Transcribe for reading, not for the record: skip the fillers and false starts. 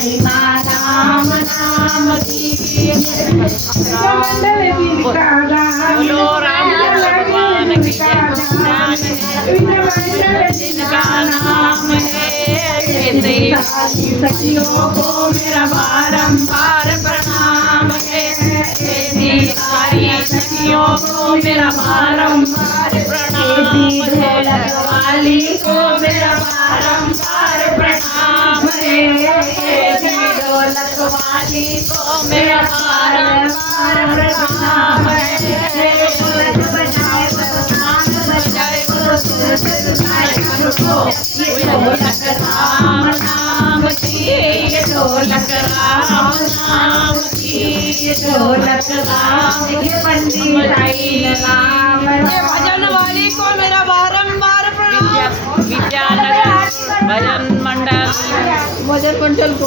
महिमा राम नाम की। बोलो राम भगवान की जय। जिनका नाम है ऐसे सखियों को मेरा बारंबार प्रणाम है। ऐसी सारी सखियों को मेरा बारंबार प्रणाम है। वाली को मेरा बारंबार प्रणाम है। ढोलक वाली को मेरा बारंबार प्रणाम है। ढोलक राम नाम की, ढोलक राम नाम की, ढोलक राम के पंडित नाम। भजन वाली को मेरा बारंबार प्रणाम। विद्यानगर भजन मंडल को